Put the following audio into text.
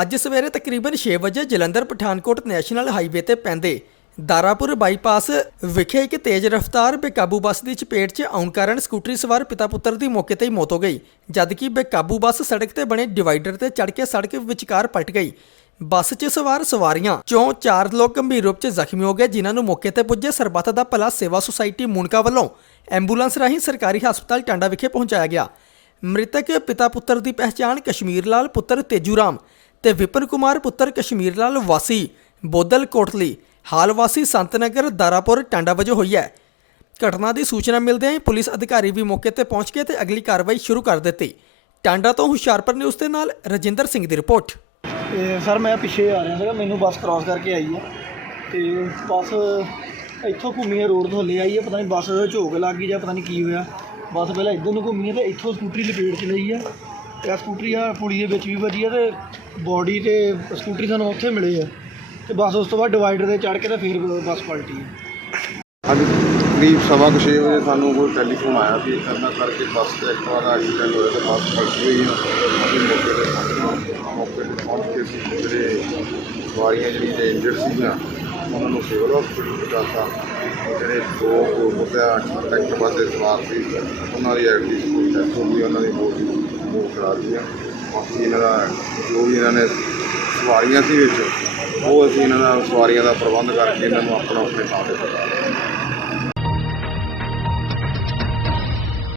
ਅੱਜ ਸਵੇਰੇ ਤਕਰੀਬਨ 6 ਵਜੇ ਜਲੰਧਰ ਪਠਾਨਕੋਟ ਨੈਸ਼ਨਲ ਹਾਈਵੇ ਤੇ ਪੈਂਦੇ ਦਾਰਾਪੁਰ ਬਾਈਪਾਸ ਵਿਖੇ ਇੱਕ ਤੇਜ਼ ਰਫ਼ਤਾਰ ਬੇਕਾਬੂ ਬੱਸ ਦੀ ਚਪੇਟ 'ਚ ਆਉਣ ਕਾਰਨ ਸਕੂਟਰੀ ਸਵਾਰ ਪਿਤਾ ਪੁੱਤਰ ਦੀ ਮੌਕੇ ਤੇ ਹੀ ਮੌਤ ਹੋ ਗਈ, ਜਦਕਿ ਬੇਕਾਬੂ ਬੱਸ ਸੜਕ ਤੇ ਬਣੇ ਡਿਵਾਈਡਰ ਤੇ ਚੜ੍ਹ ਕੇ ਸੜਕ ਵਿਚਕਾਰ ਪਲਟ ਗਈ। ਬੱਸ 'ਚ ਸਵਾਰ ਸਵਾਰੀਆਂ ਚੋਂ ਚਾਰ ਲੋਕ ਗੰਭੀਰ ਰੂਪ 'ਚ ਜ਼ਖਮੀ ਹੋ ਗਏ, ਜਿਨ੍ਹਾਂ ਨੂੰ ਮੌਕੇ ਤੇ ਪੁੱਜੇ ਸਰਬੱਤ ਦਾ ਭਲਾ ਸੇਵਾ ਸੁਸਾਇਟੀ ਮੁਨਕਾ ਵੱਲੋਂ ਐਂਬੂਲੈਂਸ ਰਾਹੀਂ ਸਰਕਾਰੀ ਹਸਪਤਾਲ ਟਾਂਡਾ ਵਿਖੇ ਪਹੁੰਚਾਇਆ ਗਿਆ। ਮ੍ਰਿਤਕ ਪਿਤਾ ਪੁੱਤਰ ਦੀ ਪਹਿਚਾਣ ਕਸ਼ਮੀਰ ਲਾਲ ਪੁੱਤਰ ਤੇਜੂ ਰਾਮ ਤੇ ਵਿਪਨ ਕੁਮਾਰ ਪੁੱਤਰ ਕਸ਼ਮੀਰ ਲਾਲ ਵਾਸੀ ਬੋਦਲ ਕੋਟਲੀ ਹਾਲ ਵਾਸੀ ਸੰਤਨਗਰ ਦਾਰਾਪੁਰ ਟਾਂਡਾ ਵਜੋਂ ਹੋਈ ਹੈ। ਘਟਨਾ ਦੀ ਸੂਚਨਾ ਮਿਲਦਿਆਂ ਹੀ ਪੁਲਿਸ ਅਧਿਕਾਰੀ ਵੀ ਮੌਕੇ ਤੇ ਪਹੁੰਚ ਗਏ ਤੇ ਅਗਲੀ ਕਾਰਵਾਈ ਸ਼ੁਰੂ ਕਰ ਦਿੱਤੀ। ਟਾਂਡਾ ਤੋਂ ਹੁਸ਼ਿਆਰਪੁਰ ਨਿਊਜ਼ ਦੇ ਨਾਲ ਰਜਿੰਦਰ ਸਿੰਘ ਦੀ ਰਿਪੋਰਟ। ਤੇ ਸਰ, ਮੈਂ ਪਿੱਛੇ ਆ ਰਿਹਾ ਸੀਗਾ, ਮੈਨੂੰ ਬੱਸ ਕ੍ਰਾਸ ਕਰਕੇ ਆਈ ਹੈ। ਤੇ ਬੱਸ ਇੱਥੋਂ ਘੁੰਮੀ ਹੈ, ਰੋਡ ਤੋਂ ਥੱਲੇ ਆਈ ਹੈ, ਪਤਾ ਨਹੀਂ ਬੱਸ ਝੋਕ ਲੱਗ ਗਈ ਜਾਂ ਪਤਾ ਨਹੀਂ ਕੀ ਹੋਇਆ। ਬੱਸ ਪਹਿਲਾਂ ਇੱਧਰ ਨੂੰ ਘੁੰਮੀ ਹੈ ਤੇ ਇੱਥੋਂ ਸਕੂਟਰੀ ਲਪੇਟ 'ਚ ਲਈ ਹੈ। ਤੇ ਆਹ ਸਕੂਟਰੀ ਆ ਪੁਲੀ ਦੇ ਵਿੱਚ ਵੀ ਵੱਜੀ ਹੈ ਤੇ ਬੋਡੀ ਤੇ ਸਕੂਟਰੀ ਸਾਨੂੰ ਉੱਥੇ ਮਿਲੇ ਆ। ਤੇ ਬੱਸ ਉਸ ਤੋਂ ਬਾਅਦ ਡਿਵਾਈਡਰ ਤੇ ਚੜ੍ਹ ਕੇ ਤਾਂ ਫਿਰ ਬੱਸ ਪਲਟੀ ਹੈ ਅੱਜ ਕਰੀਬ ਸਵਾ ਕੁ ਛੇ ਵਜੇ ਸਾਨੂੰ ਕੋਈ ਟੈਲੀਫੋਨ ਆਇਆ ਵੀ ਕਰਨਾ ਕਰਕੇ ਬੱਸ ਤੇ ਇੱਕ ਵਾਰ ਐਕਸੀਡੈਂਟ ਹੋਇਆ ਤੇ ਬੱਸ ਪਲਟੀ ਹੋਈ ਆ। ਅਸੀਂ ਮੌਕੇ ਤੇ ਮੌਕੇ ਤੇ ਪਹੁੰਚ ਕੇ ਅਸੀਂ ਜਿਹੜੇ ਸਵਾਰੀਆਂ ਜਿਹੜੀ ਇੰਜਰਡ ਸੀਗੀਆਂ, ਉਹਨਾਂ ਨੂੰ ਸਿਵਲ ਹਸਪੀਟਲ ਪਹੁੰਚਾਤਾ ਜਿਹੜੇ ਦੋ ਮੁੱਦਿਆ ਟਰੈਕਟਰ ਬੱਸ ਦੇ ਸਵਾਰ ਸੀ, ਉਹਨਾਂ ਦੀ ਐਡੀ ਸਕੂਲ ਡੈਥ ਹੋ ਗਈ, ਉਹਨਾਂ ਦੀ ਬੋਡੀ ਮੂਵ ਕਰਾ ਦਿੱਤੀ ਬਾਕੀ ਇਹਨਾਂ ਦਾ ਜੋ ਵੀ ਇਹਨਾਂ ਨੇ ਸਵਾਰੀਆਂ ਸੀ ਵਿੱਚ, ਉਹ ਅਸੀਂ ਇਹਨਾਂ ਦਾ ਸਵਾਰੀਆਂ ਦਾ ਪ੍ਰਬੰਧ ਕਰਕੇ ਇਹਨਾਂ ਨੂੰ ਆਪਣਾ ਆਪਣੇ ਥਾਂ ਤੇ ਪਹੁੰਚਾ ਦਿੱਤਾ।